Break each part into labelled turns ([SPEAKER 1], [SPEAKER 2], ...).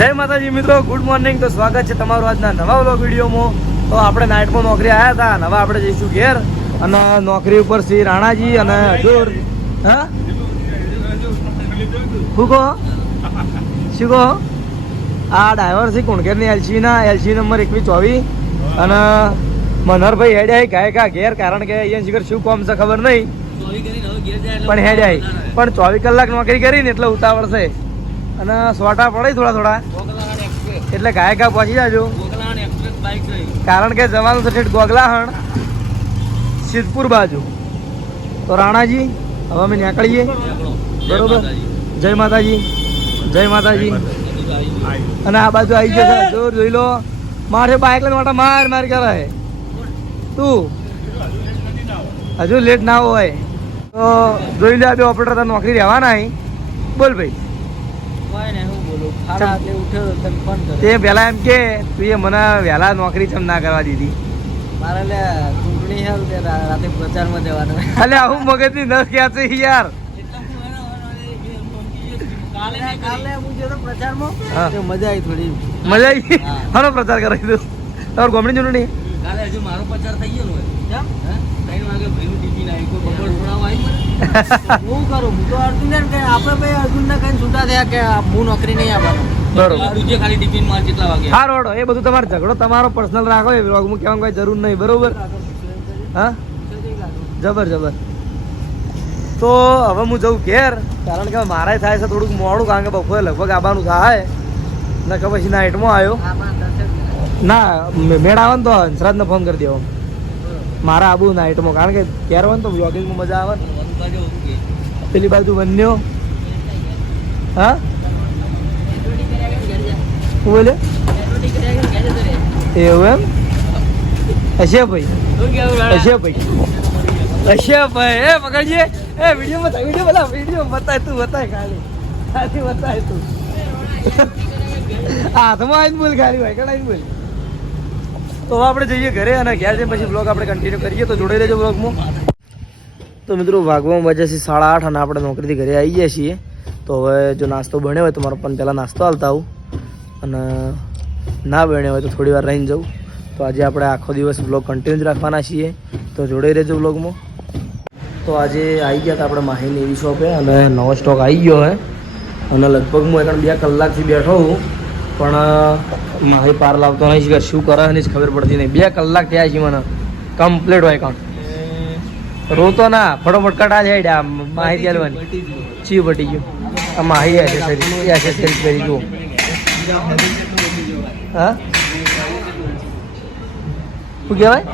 [SPEAKER 1] જય માતાજી મિત્રો ગુડ મોર્નિંગ તો સ્વાગત છે તમારું આજના નવા વ્લોગ વિડીયોમાં. તો આપણે નાઇટમાં નોકરી આવ્યા હતા. અને હવે આપણે જઈશું ઘેર. અને નોકરી ઉપર શ્રી રાણાજી અને હજુર હા? શું કહો? શું કહો? આ ડ્રાઈવર છે કુણકેરની એલસી ના એલસી નંબર એકવીસ ચોવીસ. અને મનહરભાઈ હેડ્યા ગાયકા ઘેર? કારણ કે અહીંયા જીગર શું કોમ છે ખબર નહીં. પણ હેડ્યા પણ ચોવીસ કલાક નોકરી કરીને એટલે ઉતાવળ છે. અને સોટા પડે થોડા થોડા. એટલે ગાય કા પહોંચી જાજો. કારણ કે જવાનું છે ઠેઠ ગોગલાહણ સિદ્ધપુર બાજુ. તો રાણાજી હવે અમે નીકળીએ. બરોબર? જય માતાજી. જય માતાજી. અને આ બાજુ આવી જશે જોર જોઈ લો. મારે બાઇક લઈને માટે માર માર કરે તું? હજુ લેટ ના હોય. તો જોઈ લે બે ઓપરેટર નોકરી રહેવાના બોલ ભાઈ. તે પહેલા એમ કે તું એ મને વહેલા નોકરી ચમ ના કરવા દીધી?
[SPEAKER 2] મારે લે ચૂંટણી તે રાતે પ્રચારમાં જવાનું.
[SPEAKER 1] અલે આવું મગજની ક્યાં છે યાર?
[SPEAKER 2] કાલે હું પ્રચારમાં? મજા આવી થોડી.
[SPEAKER 1] મજા આવી
[SPEAKER 2] હા.
[SPEAKER 1] હાનો પ્રચાર કરાવી દઉં. તમારું ગોમડી ચૂંટણી?
[SPEAKER 2] કાલે હજુ મારો પ્રચાર થઈ ગયો કેમ ત્રણ વાગે ભાઈનું ટિફિન આવી કોઈ બપોર છોડાવવા આવી મને હું કરું? હું તો અર્જુન કે આપણે ભાઈ અર્જુન ને કઈ છૂટા થયા કે હું નોકરી નહીં વાગે?
[SPEAKER 1] હા રોડો એ બધું તમારો ઝઘડો તમારો પર્સનલ રાખો એ વ્લોગમાં કહેવાની કોઈ જરૂર નહીં બરોબર? હા? જબર જબર. તો હવે હું જઉં ઘેર કારણ કે મારે થાય છે થોડુંક મોડું કારણ કે બપોરે લગભગ આવવાનું થાય. નકર પછી નાઇટમાં આવ્યો ના. મેળ આવે ને તો હંસરાજને ફોન કરી દેવો. મારા આબુ નાઇટમાં કારણ કે ઘેર હોય ને તો વ્લોગિંગમાં મજા આવે ને. પેલી બાજુ બન્યો હા? શું બોલે એવું એમ? હશે ભાઈ. હશે ભાઈ. હશે ભાઈ. એ પકડજે એ વીડિયો બતા વીડિયો બતા વીડિયો બતાય તું બતાય ખાલી. ખાલી બતાય તું. હાથમાં આવીને બોલ ખાલી ભાઈ કડાઈને બોલ. તો હવે આપણે જઈએ ઘરે અને ઘેર જઈને પછી બ્લોગ આપણે કન્ટિન્યુ કરીએ. તો જોડાઈ રહેજો બ્લોગમાં તો મિત્રો, વાગવામાં બજે છે સાડા આઠ અને આપણે નોકરીથી ઘરે આવી ગયા છીએ. તો હવે જો નાસ્તો બન્યો હોય તો મારો પણ પહેલાં નાસ્તો હાલતા આવું. અને ના બન્યો હોય તો થોડી વાર રહીને જાઉં તો આજે આપણે આખો દિવસ બ્લોગ કન્ટિન્યુ જ રાખવાના છીએ. તો જોડાઈ રહેજો બ્લોગમાં તો આજે આવી ગયા હતા આપણે માહીની એવી શોપે અને નવો સ્ટોક આવી ગયો હોય અને લગભગ હું એક બે કલાકથી બેઠો હું પણ માહી પાર લાવતો નહીં. કે શું કરે એની જ ખબર પડતી નહીં. બે કલાક થયા છે મને. કમ્પ્લીટ હોય કામ. રોતો ના. ફટોફટ કટા જાય માહિતી આલવાની ચી પટી ગયું આ માહી એસેસરી એસેસરી કરી જુઓ. હા? શું કહેવાય.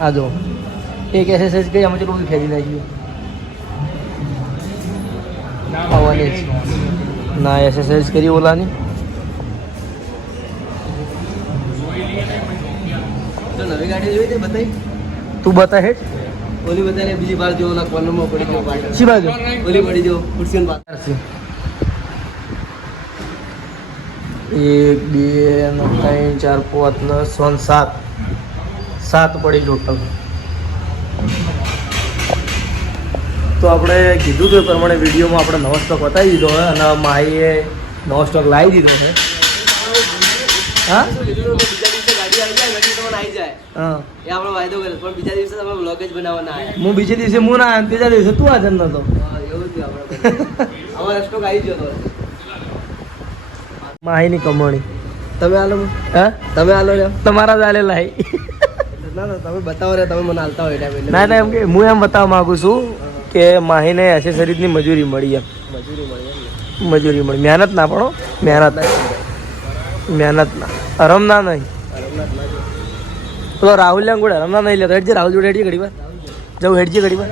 [SPEAKER 2] આ
[SPEAKER 1] જો. એક એસેસરી કઈ અમે જેટલું ખેંચી નાખ્યું? આવવાની ના એસેસરીઝ કરી ઓલાની.
[SPEAKER 2] ગાડી જોઈ બતાવી?
[SPEAKER 1] તું બતા હેઠ
[SPEAKER 2] ઓલી બતાને બીજી બાર જો ઓલા કોર્નરમાં પડી ગયો પાછળ.
[SPEAKER 1] બાજુ?
[SPEAKER 2] ઓલી પડી જો ખુરશીની પાસે.
[SPEAKER 1] એક બે ત્રણ ચાર પાંચ ને છ સાત. સાત પડી ટોટલ તો આપણે કીધું હતું એ પ્રમાણે વિડીયોમાં આપણે નવો સ્ટોક બતાવી દીધો છે અને માહીએ નવો સ્ટોક લાવી દીધો છે. હા?
[SPEAKER 2] બીજા દિવસે ગાડી આવી જાય ગાડી આવી જાય.
[SPEAKER 1] હા.
[SPEAKER 2] એ આપણો વાયદો કરે. પણ બીજા દિવસે.
[SPEAKER 1] હું બીજે દિવસે હું ના ત્રીજા દિવસે તું હાજર નતો
[SPEAKER 2] એવું જ થયું સ્ટોક આવી ગયો તો.
[SPEAKER 1] માહીની કમાણી.
[SPEAKER 2] તમે આલો
[SPEAKER 1] હે?
[SPEAKER 2] તમે આલો લ્યો.
[SPEAKER 1] તમારા જ આલે લાઈ
[SPEAKER 2] ના ના તમે બતાવો રે તમે મને હાલતા હોય
[SPEAKER 1] ના ના એમ કે હું એમ બતાવવા માંગુ છું. કે માહીને એસેસરીઝની મજૂરી મળી એમ.
[SPEAKER 2] મજૂરી મળી
[SPEAKER 1] મહેનત ના પડો મહેનત મહેનત ના. આરામ નહીં. પેલો રાહુલ ને ગોળે આરામ ના નહીં લેતો હેડજે રાહુલ જોડે હેડજે ઘડી વાર જવું હેડજે ઘડી વાર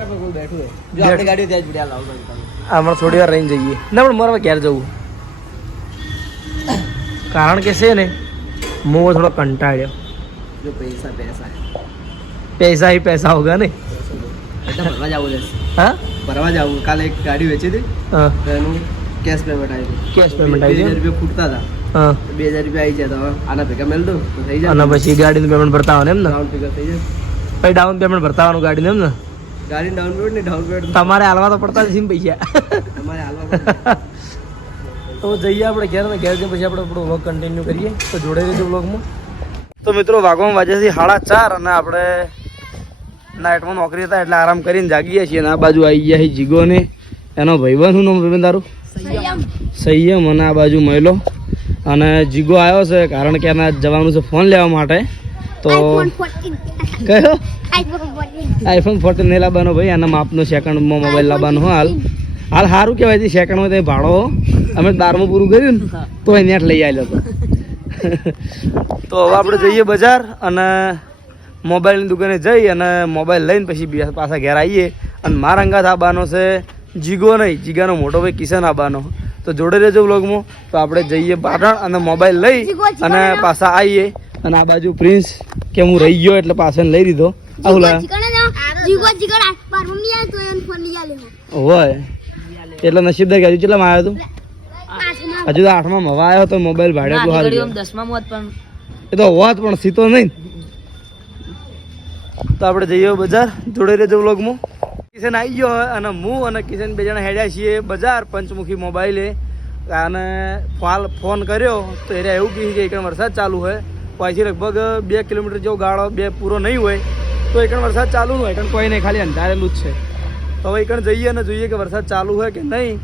[SPEAKER 1] હમણાં થોડી વાર રહીને જઈએ. ના પણ મારે ક્યારે જવું. કારણ કે છે ને હું થોડો કંટાળ્યો.
[SPEAKER 2] પૈસા પૈસા.
[SPEAKER 1] પૈસા એ પૈસા હોગા
[SPEAKER 2] નહીં. ભરવા જવું છે.
[SPEAKER 1] હા?
[SPEAKER 2] ફરવા જવું. કાલે એક ગાડી વેચી હતી.
[SPEAKER 1] હા.
[SPEAKER 2] એનું કેશ પેમેન્ટ આવી
[SPEAKER 1] કેશ પેમેન્ટ આવી ગયું?
[SPEAKER 2] હજાર રૂપિયા ખૂટતા હતા.
[SPEAKER 1] હા.
[SPEAKER 2] બે હજાર રૂપિયા આવી જાય તો આના ભેગા મેળ દઉં. તો થઈ જાય.
[SPEAKER 1] અને પછી ગાડીનું પેમેન્ટ ભરતા આવવાનું એમ ને?
[SPEAKER 2] ડાઉન ફિગર થઈ જાય.
[SPEAKER 1] પછી ડાઉન પેમેન્ટ ભરતા આવવાનું ગાડીનું એમ ને?
[SPEAKER 2] ગાડી ડાઉન પેમેન્ટ ને ડાઉન પેમેન્ટ
[SPEAKER 1] તમારે હાલવા તો પડતા જ છે ને પૈસા.
[SPEAKER 2] તમારે હાલવા
[SPEAKER 1] તો જઈએ આપણે ઘેર ને ઘેર જઈને પછી આપણે આપણો વ્લોગ કન્ટિન્યુ કરીએ. તો જોડે રહેજો વ્લોગમાં તો મિત્રો વાગવામાં વાજે છે સાડા ચાર અને આપણે નાઇટમાં નોકરી હતા એટલે આરામ કરીને જાગીએ છીએ અને આ બાજુ આવી ગયા જીગો ને એનો ભાઈબંધ શું નામ ભાઈબંધ તારું? સંયમ. અને આ બાજુ મહિલો. અને જીગો આવ્યો છે કારણ કે એના જવાનું છે ફોન લેવા માટે. તો કયો? આઈફોન ફોર્ટીન નહીં લાવવાનો ભાઈ એના માપનો સેકન્ડમાં મોબાઈલ લાવવાનો હાલ. હાલ સારું કહેવાય છે સેકન્ડમાં ત્યાં ભાડો અમે બારમું પૂરું કર્યું ને તો એને લઈ આવ્યો હતો. તો હવે આપણે જઈએ બજાર અને મોબાઈલની દુકાને જઈ અને મોબાઈલ લઈને પછી પાછા ઘેર આવીએ. અને મારા અંગાત આબાનો છે જીગો નહીં જીગાનો મોટો ભાઈ કિશન આબાનો તો જોડે રહેજો બ્લોગમાં તો આપણે જઈએ પાટણ અને મોબાઈલ લઈ અને પાછા આવીએ. અને આ બાજુ પ્રિન્સ કે હું રહી ગયો એટલે પાછળ લઈ લીધો. આવું લાગે હોય એટલે નસીબદાર કે હજુ કેટલામાં આવ્યો હતો હજુ તો આઠમાં હવા આવ્યો હતો મોબાઈલ ભાડે એ તો હોત પણ સીતો નહીં. તો આપણે જઈએ બજાર. જોડે રહેજો વ્લોગમાં. કિશન આવી ગયો હોય અને હું અને કિશન બે જણા હેડ્યા છીએ બજાર, પંચમુખી મોબાઈલે. અને ફાલ ફોન કર્યો તો એને એવું કહ્યું કે એકણ વરસાદ ચાલુ હોય. પછી લગભગ બે કિલોમીટર જેવો ગાળો બે પૂરો નહીં હોય. તો એકણ વરસાદ ચાલુ ન હોય. એકણ કોઈ નહીં, ખાલી અંધારેલું જ છે. તો હવે એકણ જઈએ અને જોઈએ કે વરસાદ ચાલુ હોય કે નહીં.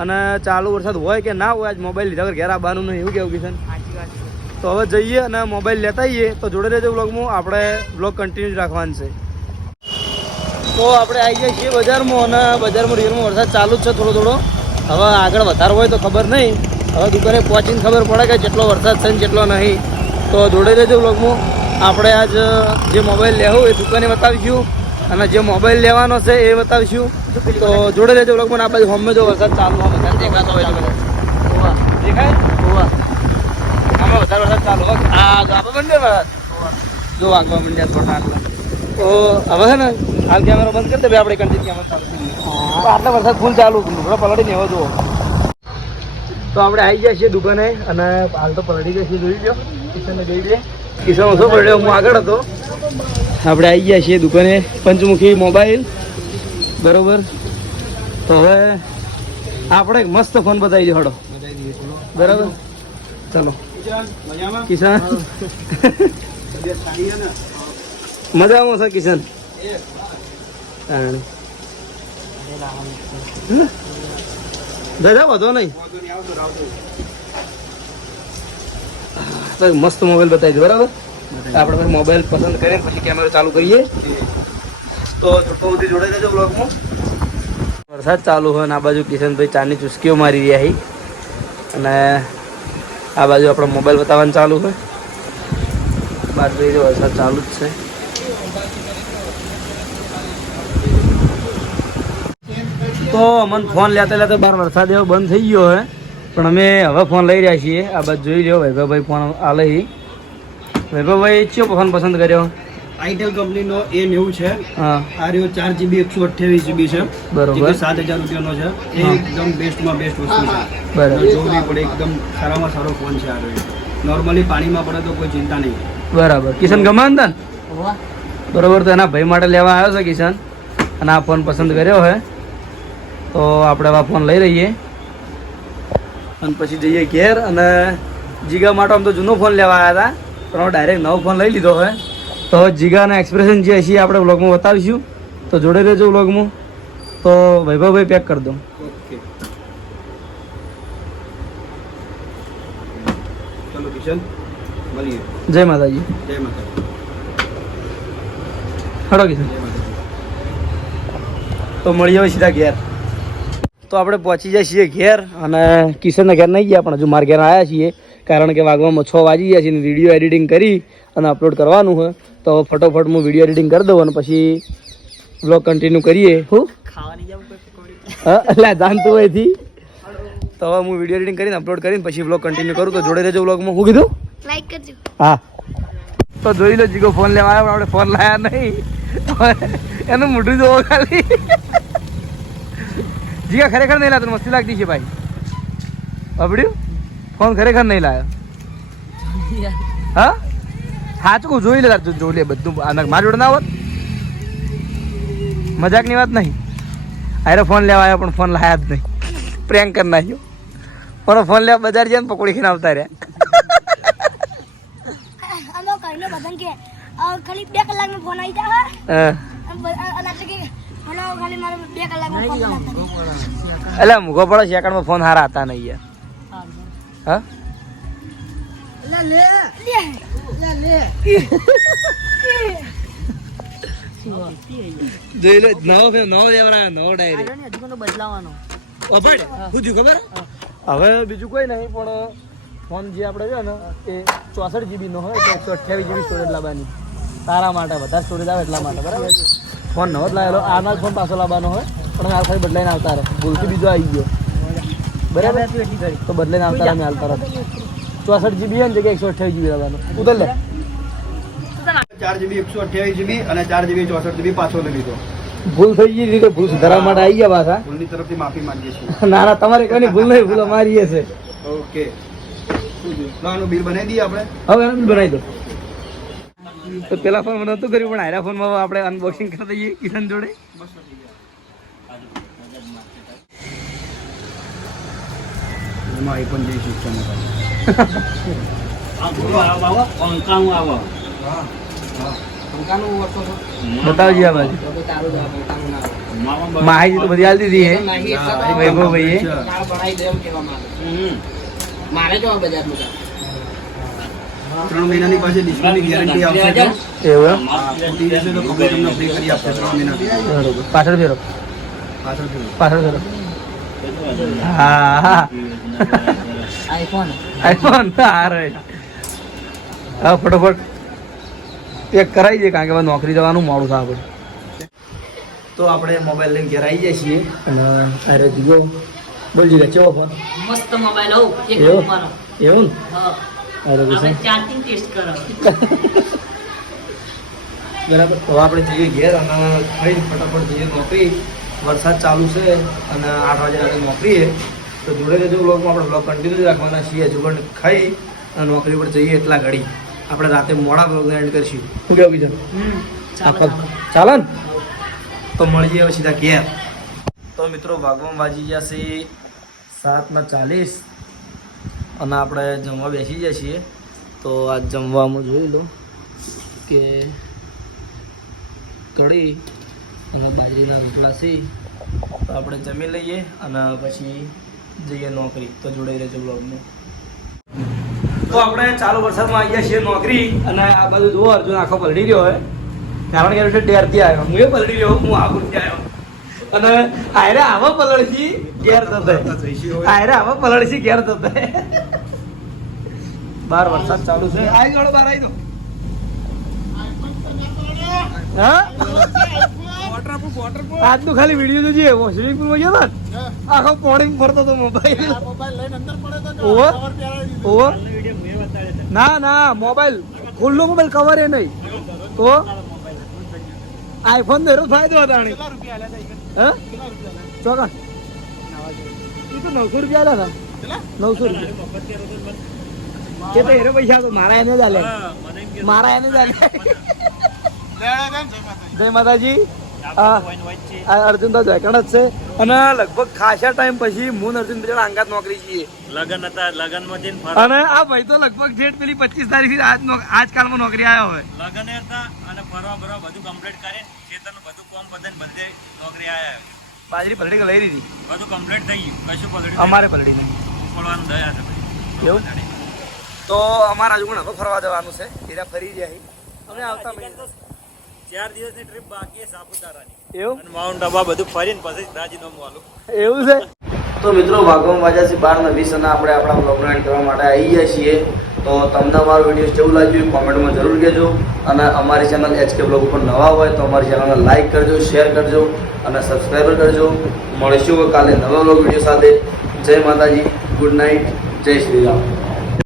[SPEAKER 1] અને ચાલુ વરસાદ હોય કે ના હોય, આજ મોબાઈલ લીધા વગર ઘેર આવવાનું નહીં. એવું કેવું કિશન? તો હવે જઈએ અને મોબાઈલ લેતા આવીએ. તો જોડે રહેજો બ્લોગમાં આપણે બ્લોગ કન્ટિન્યુ રાખવાનું છે. તો આપણે આવી ગયા છીએ બજારમાં અને બજારમાં રિયલમાં વરસાદ ચાલુ જ છે થોડો થોડો. હવે આગળ વધારો હોય તો ખબર નહીં. હવે દુકાને પહોંચીને ખબર પડે કે જેટલો વરસાદ છે ને જેટલો નહીં. તો જોડે રહેજો બ્લોગમાં આપણે આજ જે મોબાઈલ લેવું એ દુકાને બતાવીશું અને જે મોબાઈલ લેવાનો છે એ બતાવીશું. તો જોડે રહેજો બ્લોગમાં આ બાજુ જો વરસાદ ચાલુ દેખાતો હોય દેખાય? વધારે વરસાદ ચાલુ આ જો આપણે બંને જો આગવા મંડ્યા થોડા તો હવે છે ને હાલ કેમેરા બંધ કરી દે આપણે કન્ટિન્યુ કેમેરા ચાલુ આટલા વરસાદ ફૂલ ચાલુ લુગડા પલટીને એવો જુઓ. તો આપણે આવી ગયા છીએ દુકાને અને હાલ તો પલટી ગયા છે જોઈ લો કિશનને જોઈ લે કિશન ઓછો પડ્યો હું આગળ હતો. આપણે આવી ગયા છીએ દુકાને પંચમુખી મોબાઈલ. બરોબર? તો હવે આપણે એક મસ્ત ફોન બતાવી દો હડો બરાબર? ચલો. કિશન મજામાં? છે કિશન? દાદા વધો નહીં. મસ્ત મોબાઈલ બતાવી દો બરાબર? આપણે મોબાઈલ પસંદ કરીને પછી કેમેરો ચાલુ કરીએ. તો છોટો બધી જોડે દેજો બ્લોગમાં. વરસાદ ચાલુ હોય અને આ બાજુ કિશનભાઈ ચાની ચુસ્કીઓ મારી રહ્યા છે. અને આ બાજુ આપણો મોબાઈલ બતાવવાનું ચાલુ હોય બાર ભાઈ વરસાદ ચાલુ જ છે. તો અમને ફોન લેતા લેતા બાર વરસાદ એવો બંધ થઈ ગયો હે. પણ અમે હવે ફોન લઈ રહ્યા છીએ. આ બાજુ જોઈ લો વૈભવભાઈ ફોન આ લઈ વૈભવભાઈ કયો ફોન પસંદ કર્યો.
[SPEAKER 3] આઈટેલ કંપનીનો એ નેવું છે.
[SPEAKER 1] હા.
[SPEAKER 3] આ રહ્યો ચાર જીબી એકસો અઠ્યાવીસ જીબી છે.
[SPEAKER 1] બરોબર.
[SPEAKER 3] સાત હજાર રૂપિયાનો છે. એ. એકદમ બેસ્ટમાં બેસ્ટ વસ્તુ છે.
[SPEAKER 1] બરાબર.
[SPEAKER 3] જોવું નહીં પડે એકદમ સારામાં સારો ફોન છે આ નોર્મલી પાણીમાં પડે તો કોઈ ચિંતા નહીં.
[SPEAKER 1] બરાબર. કિશન ગમાન તન? બરોબર તો એના ભાઈ માટે લેવા આવ્યો છે કિશન. અને આ ફોન પસંદ કર્યો છે. તો આપણે આ ફોન લઈ રહીએ. અને પછી જઈએ ઘેર અને જીગા માટે આમ તો જૂનો ફોન લેવા આવ્યા હતા. પણ ડાયરેક્ટ નવો ફોન લઈ લીધો છે. તો હવે જીગાના એક્સપ્રેશન જે હશે આપણે વ્લોગમાં બતાવીશું. તો જોડે રહેજો વ્લોગમાં. તો વૈભવભાઈ પેક કરી દો.
[SPEAKER 3] ઓકે. ચલો કિશન મળીએ.
[SPEAKER 1] જય માતાજી.
[SPEAKER 3] જય માતા
[SPEAKER 1] હડો કિશન. તો મળીએ જાય સીધા ઘેર. તો આપણે પહોંચી જાય છીએ ઘેર અને કિશનના ઘેર નહીં ગયા પણ હજુ મારા ઘેર આવ્યા છીએ. કારણ કે વાગવામાં છ વાગી ગયા છે વીડિયો એડિટિંગ કરી અને અપલોડ કરવાનું હોય તો ફટોફટ હું વીડિયો એડિટિંગ કરી દઉં અને પછી બ્લોગ કન્ટિન્યુ કરીએ. હું? એટલે જાણતું હોયથી તો હવે હું વીડિયો એડિટિંગ કરીને અપલોડ કરીને પછી બ્લોગ કન્ટિન્યુ કરું. તો જોડે રહેજો બ્લોગમાં હું કીધું?
[SPEAKER 4] લાઈક કરજો.
[SPEAKER 1] હા. તો જોઈ લો જીગો ફોન લેવા આવ્યો પણ આપણે ફોન લાયા નહીં. એનું મોઢું જોવો ખાલી. જીગા ખરેખર નહીં લાવતો મસ્તી લાગતી છે ભાઈ? અબડ્યું ફોન ખરેખર નહીં લાયો? હા? સાચું જોઈ લે તું જોઈ લે બધું. મારી મારા જોડે ના હોત. મજાકની વાત નહીં. અરે ફોન લેવા આવ્યો પણ ફોન લાયા જ નહીં. પ્રેન્ક કરી નાખ્યો. મારો ફોન લેવા બજાર જાય ને પકોડી ખાઈને આવતા રહ્યા.
[SPEAKER 4] ખાલી બે કલાકનો ફોન આવી જાય
[SPEAKER 1] હા.
[SPEAKER 4] અને બ- અને એટલે
[SPEAKER 1] મૂકો પડો સેકન્ડમાં ફોન હારા હતા નહીં યાર. હા?
[SPEAKER 4] લે.
[SPEAKER 1] જોઈ લે નવો ફે- નવો લેવડા નવો ડાયરી
[SPEAKER 2] હજુ બદલાવાનો.
[SPEAKER 1] અપાડ શું થયું ખબર? હવે બીજું કોઈ નહીં પણ ફોન જે આપણે છે ને એ ચોસઠ જીબી નો હોય એટલે એકસો અઠ્યાવીસ જીબી સ્ટોરેજ લાવવાની. તારા માટે વધારે સ્ટોરેજ આવે એટલા માટે બરાબર? ફોન નવો જ લાવેલો આના જ ફોન પાછો લાવવાનો હોય પણ આ ખાલી બદલાઈને આવતા રહે. ભૂલથી બીજો આવી ગયો. બરાબર? તો બદલાઈને આવતા રહે મેં હાલતા રહે. ચોસઠ જીબી ને જગ્યાએ એકસો અઠ્યાવીસ જીબી લાવવાનો ઉતર લે.
[SPEAKER 3] ચાર જીબી એકસો અઠ્યાવીસ જીબી અને ચાર જીબી ચોસઠ જીબી પાછો લઈ લીધો.
[SPEAKER 1] ભૂલ થઈ ગઈ રીતે ભૂલ સુધારવા માટે આવી ગયા પાછા.
[SPEAKER 3] ભૂલની તરફથી માફી માંગીએ છીએ.
[SPEAKER 1] ના ના તમારે કઈ ભૂલ નહીં ભૂલ અમારી છે.
[SPEAKER 3] ઓકે. આનું બિલ બનાવી દઈએ આપણે.
[SPEAKER 1] હવે બિલ બનાવી દો. તો પેલા ફોન મને નતું કર્યું પણ આયરા ફોનમાં આપણે અનબોક્સિંગ કરી દઈએ કિશન જોડે.
[SPEAKER 3] એમાં જેવી સિસ્ટમ
[SPEAKER 1] બતાવજી આ બાજુ. માહિતી તો બધી હાલ દીધી હે. વૈભવ ભાઈએ
[SPEAKER 2] મારે જો બજાર
[SPEAKER 3] ત્રણ મહિનાની પાસે ડિસ્કાઉન્ટની ગેરંટી આવશે.
[SPEAKER 1] એવું એમ?
[SPEAKER 3] હા, ખોટી રહેશે તો કમ્પ્લીટ તમને ફ્રી કરી આપશે ત્રણ મહિના
[SPEAKER 1] પાછળ ફેરો.
[SPEAKER 3] પાછળ
[SPEAKER 1] પાછળ ફેરો. હા હા
[SPEAKER 2] આઈફોન.
[SPEAKER 1] આઈફોન. હા રે હા ફટોફટ. એક કરાવી દઈએ કારણ કે નોકરી જવાનું મોડું થાય આપણે. તો આપણે મોબાઈલ લઈને ઘેર આવી જઈએ છીએ. અને અરે બોલજી કે કેવો ફોન
[SPEAKER 2] મસ્ત મોબાઈલ એક
[SPEAKER 1] એવું? એવું ને? અરે
[SPEAKER 2] આપણે ચાર્જિંગ ટેસ્ટ કરો
[SPEAKER 1] બરાબર. તો આપણે જઈએ ઘેર અને ફટાફટ જઈએ નોકરી. વરસાદ ચાલુ છે અને આઠ વાગે રાતે નોકરીએ તો જોડે રહેજો બ્લોગમાં આપણે બ્લોગ કન્ટિન્યુ રાખવાના છીએ. હજુ પણ ખાઈ અને નોકરી પર જઈએ એટલા ઘડી. આપણે રાતે મોડા બ્લોગને એન્ડ કરીશું. શું કીધું? આખો ચાલે. ને? તો મળીએ હવે સીધા ઘેર. તો મિત્રો ભાગવામાં વાજી ગયા છે સાતના ચાલીસ અને આપણે જમવા બેસી ગયા છીએ. તો આજ જમવામાં જોઈ લો કે કઢી અને બાજરીના રોટલા છે. તો આપણે જમી લઈએ અને પછી જઈએ નોકરી. તો જોડાઈ રહેજો બ્લોગને તો આપણે ચાલુ વરસાદમાં આવી ગયા છીએ નોકરી અને આ બાજુ જુઓ અર્જુન આખો પલડી રહ્યો હોય. કારણ કે એટલે ડેરથી આવ્યો. હું એ પલડી રહ્યો હું આ ગુરથી આવ્યો. અને આયરે આવા પલડથી ઘેર થતા આયરે આવા પલળથી ઘેર થતા બાર વરસાદ ચાલુ છે. આવી જોડો બાર આવી દો. હા? આજનું ખાલી વીડિયો તો એવો સ્વિમિંગ પુલમાં ગયો ને આખો પોણી ફરતો હતો મોબાઈલ ઓવો ઓવો ના ના મોબાઈલ ખુલ્લો મોબાઈલ કવર એ નહીં. તો આઈફોન નો ફાયદો હતા આને હા? ચોકા એ તો નવસો રૂપિયા આલ્યા હતા. નવસો રૂપિયા. કે તો હેરો પૈસા તો મારા એને જ આલે. મારા એને જ આલે. જય માતાજી. આ આ અર્જુન તો જોઈકણ જ છે. અને લગભગ ખાસા ટાઈમ પછી હું અર્જુન બે અંગાત નોકરી છીએ.
[SPEAKER 5] લગન હતા લગનમાં જઈને
[SPEAKER 1] અને આ ભાઈ તો લગભગ જેઠ પેલી પચીસ તારીખ આજ આજકાલમાં નોકરી આવ્યો હોય
[SPEAKER 5] લગન હતા અને ફરવા ફરવા બધું કમ્પ્લીટ કરીને ખેતરનું બધું કોમ બધાને બધે નોકરી આવ્યા
[SPEAKER 1] બાજરી પલટી લઈ લીધી.
[SPEAKER 5] બધું કમ્પ્લીટ થઈ ગયું. કશું પલડ્યું
[SPEAKER 1] અમારે પલટી નહીં.
[SPEAKER 5] ઉપડવાનું દયા છે
[SPEAKER 1] એવું? તો અમારા હજુ પણ હવે ફરવા જવાનું છે. એરા ફરી જાય. અમે આવતા મહિને.
[SPEAKER 5] ચાર દિવસની ટ્રીપ બાકી સાપુતારાની.
[SPEAKER 1] એવું?
[SPEAKER 5] માઉન્ટ આબા બધું ફરીને પછી રાજીનામું આલું.
[SPEAKER 1] એવું છે? તો મિત્રો ભાગવામાં છે બાર ને વીસ અને આપણે આપણા બ્લોગનો એન્ડ કરવા માટે આવી ગયા છીએ. તો તમને અમારો વીડિયો કેવું લાગ્યું એ કોમેન્ટમાં જરૂર કહેજો. અને અમારી ચેનલ એચકે બ્લોગ ઉપર નવા હોય તો અમારી ચેનલને લાઈક કરજો શેર કરજો અને સબસ્ક્રાઈબર કરજો. મળીશું કાલે નવા બ્લોગ વીડિયો સાથે. જય માતાજી ગુડ નાઇટ જય શ્રી રામ.